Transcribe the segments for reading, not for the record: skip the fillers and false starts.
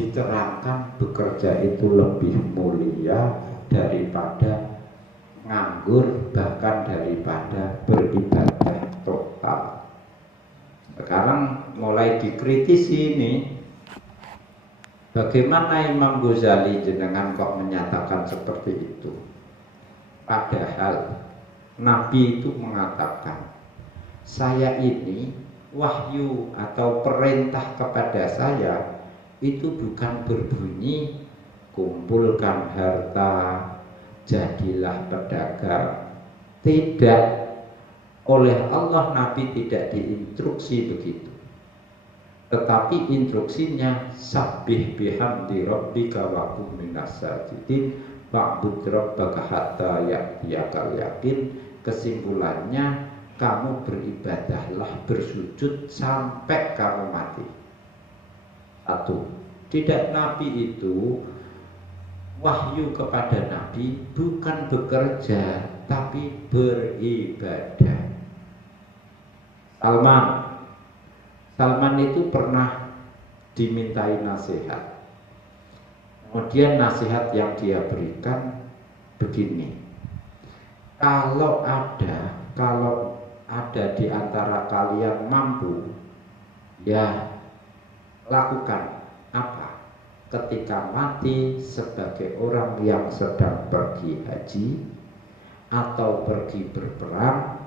diterangkan bekerja itu lebih mulia daripada nganggur, bahkan daripada beribadah total. Sekarang mulai dikritisi ini, bagaimana Imam Ghazali jenengan kok menyatakan seperti itu? Padahal Nabi itu mengatakan, saya ini wahyu atau perintah kepada saya itu bukan berbunyi kumpulkan harta, jadilah pedagang. Tidak, oleh Allah Nabi tidak diinstruksi begitu. Tetapi instruksinya sabbih bihamdi rabbika wa kum minas sajidin wa'bud rabbaka hatta ya'tiyakal yakin. Kesimpulannya, kamu beribadahlah, bersujud sampai kamu mati. Satu, tidak, Nabi itu wahyu kepada Nabi bukan bekerja tapi beribadah. Salman itu pernah dimintai nasihat. Kemudian nasihat yang dia berikan begini, kalau ada di antara kalian mampu, ya lakukan apa? Ketika mati sebagai orang yang sedang pergi haji atau pergi berperang,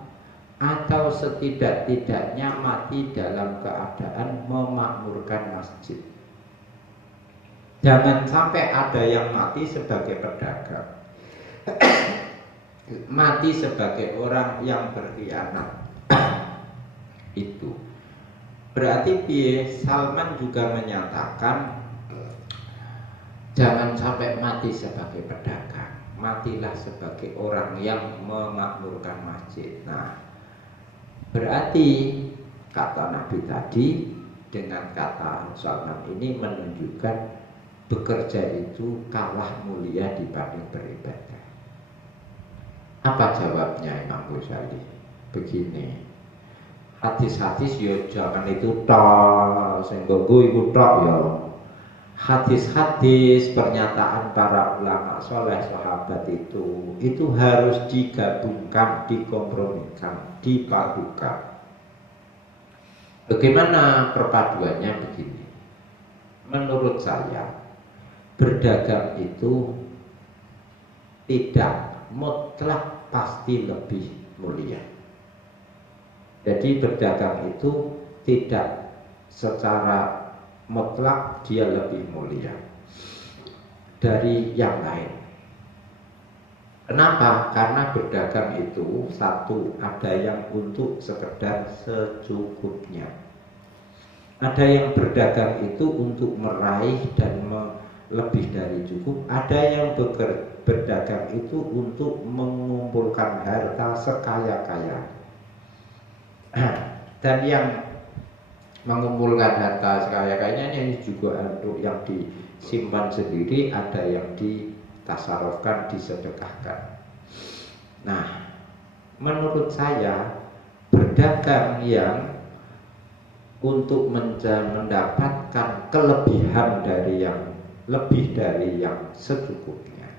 atau setidak-tidaknya mati dalam keadaan memakmurkan masjid. Jangan sampai ada yang mati sebagai pedagang, mati sebagai orang yang berkhianat. Itu berarti Salman juga menyatakan jangan sampai mati sebagai pedagang, matilah sebagai orang yang memakmurkan masjid. Nah, berarti kata Nabi tadi dengan kata Salman ini menunjukkan bekerja itu kalah mulia dibanding beribadah. Apa jawabnya Imam Ghazali? Begini, hadis-hadis ya jangan itu tok, sing nggo iku tok ya. Hadis-hadis pernyataan para ulama soleh sahabat itu harus digabungkan, dikompromikan, dipadukan. Bagaimana perpaduannya? Begini, menurut saya berdagang itu tidak mutlak pasti lebih mulia. Jadi berdagang itu tidak secara mutlak dia lebih mulia dari yang lain. Kenapa? Karena berdagang itu satu, ada yang untuk sekedar secukupnya. Ada yang berdagang itu untuk meraih dan lebih dari cukup. Ada yang berdagang itu untuk mengumpulkan harta sekaya-kaya. Dan yang mengumpulkan harta sekaya-kayanya ini juga untuk yang disimpan sendiri, ada yang ditasarufkan, disedekahkan. Nah, menurut saya berdagang yang untuk mendapatkan kelebihan dari yang lebih dari yang secukupnya,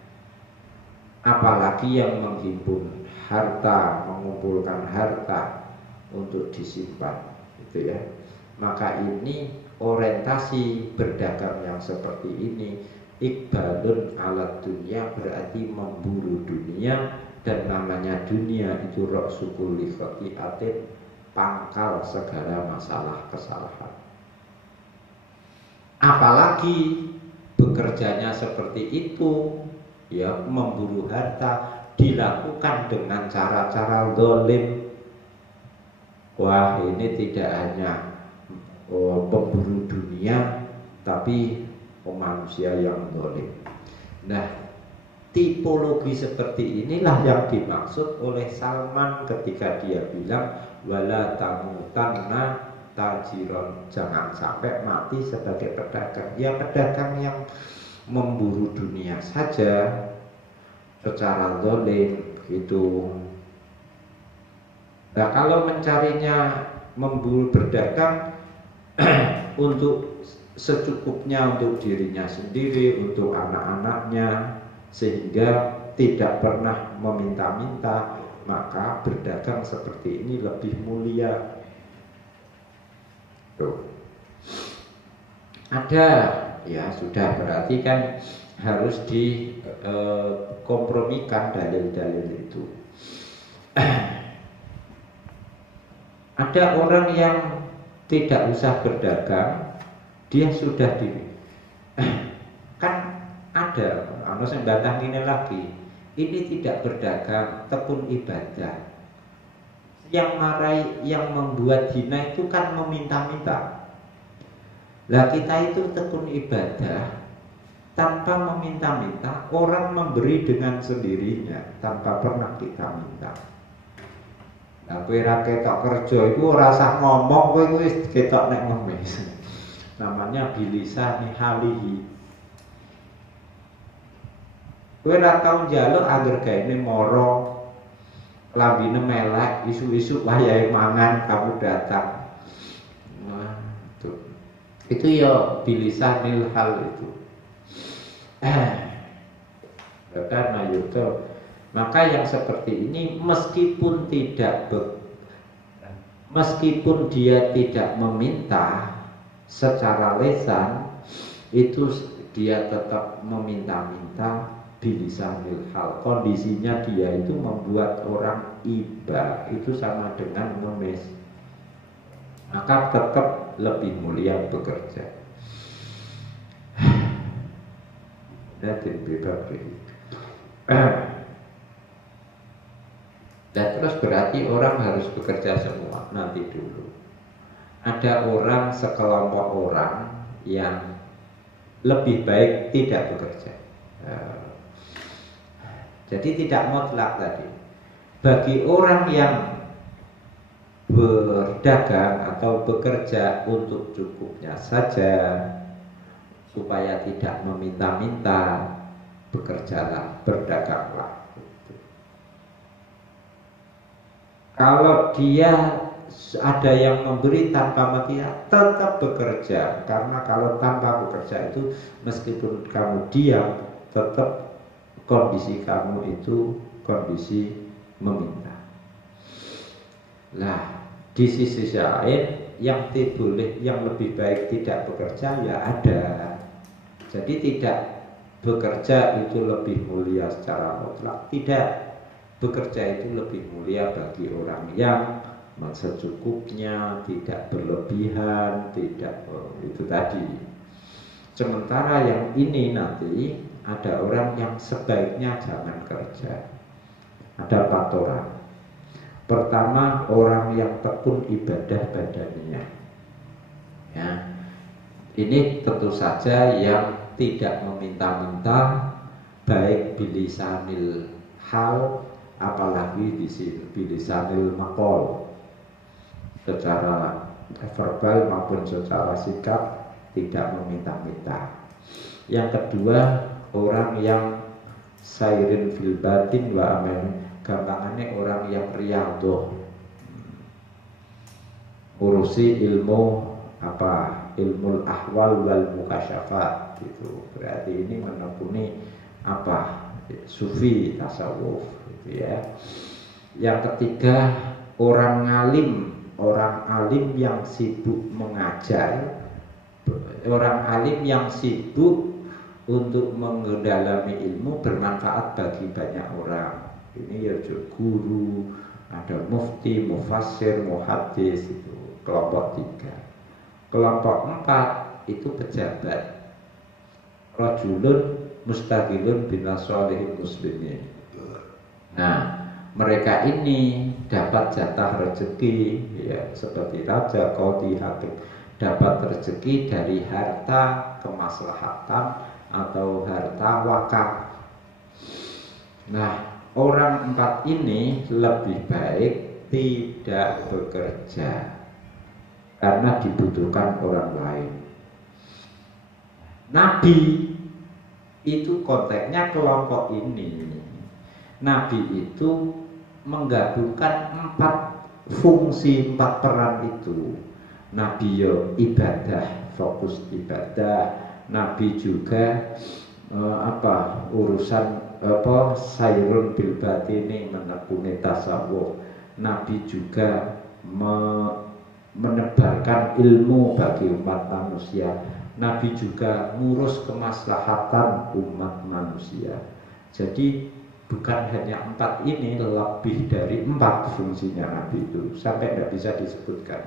apalagi yang menghimpun harta, mengumpulkan harta untuk disimpan, gitu ya. Maka ini orientasi berdagang yang seperti ini iqbalun ala dunia, berarti memburu dunia. Dan namanya dunia itu ra'sukul li khati'atin, pangkal segala masalah kesalahan. Apalagi bekerjanya seperti itu, ya, memburu harta dilakukan dengan cara-cara zalim. Wah, ini tidak hanya pemburu dunia, tapi manusia yang zalim. Nah, tipologi seperti inilah yang dimaksud oleh Salman ketika dia bilang wala tamutanna tajiron, jangan sampai mati sebagai pedagang. Ya, pedagang yang memburu dunia saja secara zalim gitu. Nah, kalau mencarinya memburu berdagang untuk secukupnya untuk dirinya sendiri, untuk anak-anaknya, sehingga tidak pernah meminta-minta, maka berdagang seperti ini lebih mulia. Tuh. Ada, ya sudah, berarti kan harus dikompromikan dalil-dalil itu. Ada orang yang tidak usah berdagang, dia sudah kan ada, anu sing bantah ini lagi. Ini tidak berdagang, tekun ibadah. Yang marai, yang membuat hina itu kan meminta-minta. Lah kita itu tekun ibadah tanpa meminta-minta, orang memberi dengan sendirinya tanpa pernah kita minta. Nah, kowe ra ketok kerja iku ora usah ngomong, kowe wis ketok nek ngemis. Namanya bilisani halihi. Kowe ra tau njaluk angger gaene mara, lambine melek, isu-isu wayahe mangan kamu datang. Wah, itu ya bilisanil hal itu. Karena itu, maka yang seperti ini meskipun dia tidak meminta secara lisan, itu dia tetap meminta-minta bilisanil hal. Kondisinya dia itu membuat orang iba, itu sama dengan ngemis, maka tetap lebih mulia bekerja. Dan bebas begitu. Dan terus berarti orang harus bekerja semua. Nanti dulu ada orang, sekelompok orang yang lebih baik tidak bekerja. Jadi tidak mutlak tadi. Bagi orang yang berdagang atau bekerja untuk cukupnya saja, supaya tidak meminta-minta, bekerjalah, berdaganglah. Kalau dia ada yang memberi tanpa meminta, tetap bekerja. Karena kalau tanpa bekerja itu, meskipun kamu diam, tetap kondisi kamu itu kondisi meminta. Nah, di sisi lain yang boleh, yang lebih baik tidak bekerja ya ada. Jadi tidak bekerja itu lebih mulia secara mutlak. Tidak, bekerja itu lebih mulia bagi orang yang secukupnya, tidak berlebihan, tidak itu tadi. Sementara yang ini nanti ada orang yang sebaiknya jangan kerja. Ada 4 orang. Pertama, orang yang tekun ibadah badannya. Ya. Ini tentu saja yang tidak meminta-minta, baik bilisanil hal, apalagi bilisanil maqal, secara verbal maupun secara sikap tidak meminta-minta. Yang kedua, orang yang sairin fil batin wa amal, gampangannya orang yang riyadhah, urusi ilmu ilmu ahwal wal mukasyafat gitu. Berarti ini menekuni sufi tasawuf gitu ya. Yang ketiga, orang alim yang sibuk mengajar, orang alim yang sibuk untuk mendalami ilmu, bermanfaat bagi banyak orang. Ini ya guru, ada mufti, mufassir, muhaddis, itu kelompok 3. Kelompok 4 itu pejabat, rajulun mustaqilun binasolihin muslimin. Nah, mereka ini dapat jatah rezeki, ya, seperti raja, qadhi, hakim, dapat rezeki dari harta kemaslahatan atau harta wakaf. Nah, orang 4 ini lebih baik tidak bekerja karena dibutuhkan orang lain. Nabi itu konteksnya kelompok ini. Nabi itu menggabungkan 4 fungsi, 4 peran itu. Nabi yo ibadah fokus ibadah. Nabi juga urusan sayrun bil batini, menekuni tasawuf. Nabi juga menebarkan ilmu bagi umat manusia. Nabi juga ngurus kemaslahatan umat manusia. Jadi bukan hanya 4 ini, lebih dari 4 fungsinya Nabi itu, sampai tidak bisa disebutkan.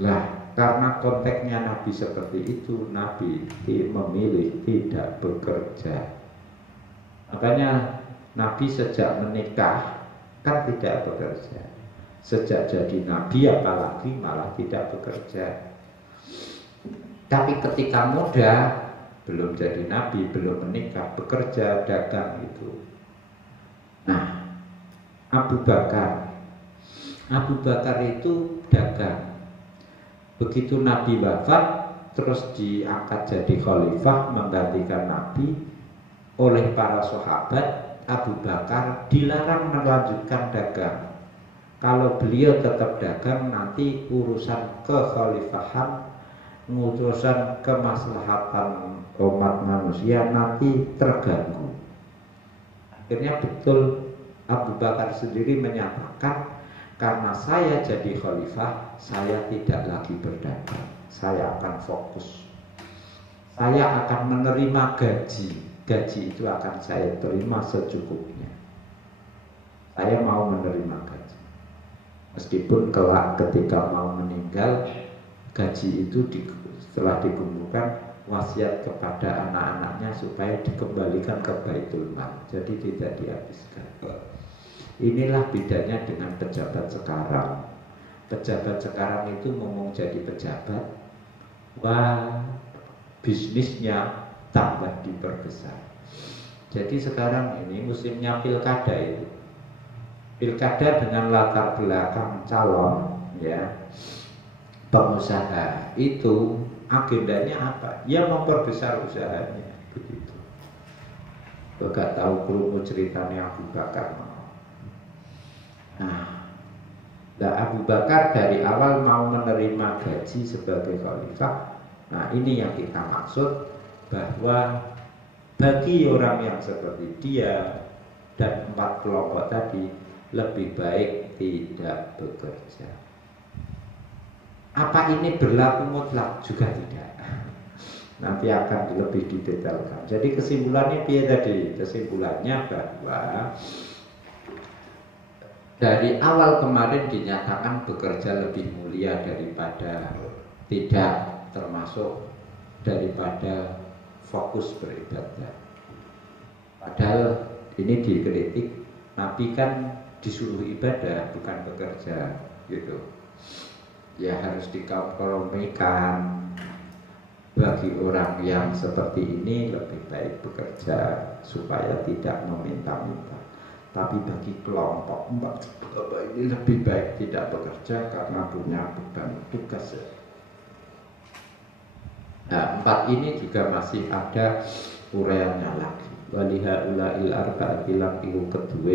Lah, karena konteksnya Nabi seperti itu, Nabi memilih tidak bekerja. Makanya Nabi sejak menikah kan tidak bekerja. Sejak jadi Nabi apalagi malah tidak bekerja. Tapi ketika muda, belum jadi Nabi, belum menikah, bekerja, dagang itu. Nah, Abu Bakar itu dagang. Begitu Nabi wafat, terus diangkat jadi khalifah menggantikan Nabi. Oleh para sahabat, Abu Bakar dilarang melanjutkan dagang. Kalau beliau tetap dagang, nanti urusan kekhalifahan, urusan kemaslahatan umat manusia nanti terganggu. Akhirnya betul Abu Bakar sendiri menyatakan, karena saya jadi khalifah, saya tidak lagi berdagang. Saya akan fokus. Saya akan menerima gaji. Gaji itu akan saya terima secukupnya. Saya mau menerima gaji. Meskipun kelak ketika mau meninggal, gaji itu setelah dikumpulkan, wasiat kepada anak-anaknya supaya dikembalikan ke Baitul Mal. Jadi tidak dihabiskan. Inilah bedanya dengan pejabat sekarang. Pejabat sekarang itu ngomong jadi pejabat, wah, bisnisnya tambah diperbesar. Jadi sekarang ini musimnya pilkada itu. Pilkada dengan latar belakang calon, ya, pengusaha itu agendanya apa? Ya memperbesar usahanya, begitu. Gak tahu kerungu ceritanya Abu Bakar. Nah, Abu Bakar dari awal mau menerima gaji sebagai khalifah. Nah, ini yang kita maksud, bahwa bagi orang yang seperti dia dan 4 kelompok tadi, lebih baik tidak bekerja. Apa ini berlaku mutlak? Juga tidak. Nanti akan lebih didetailkan. Jadi kesimpulannya tadi? Kesimpulannya bahwa dari awal kemarin dinyatakan bekerja lebih mulia daripada tidak, termasuk daripada fokus beribadah. Padahal ini dikritik, Nabi kan disuruh ibadah bukan bekerja, gitu. Ya harus dikompromikan. Bagi orang yang seperti ini lebih baik bekerja supaya tidak meminta-minta. Tapi bagi kelompok 4 ini lebih baik tidak bekerja karena punya beban tugas. Nah, 4 ini juga masih ada uraiannya lagi. Walihaula'il arba'atil kedua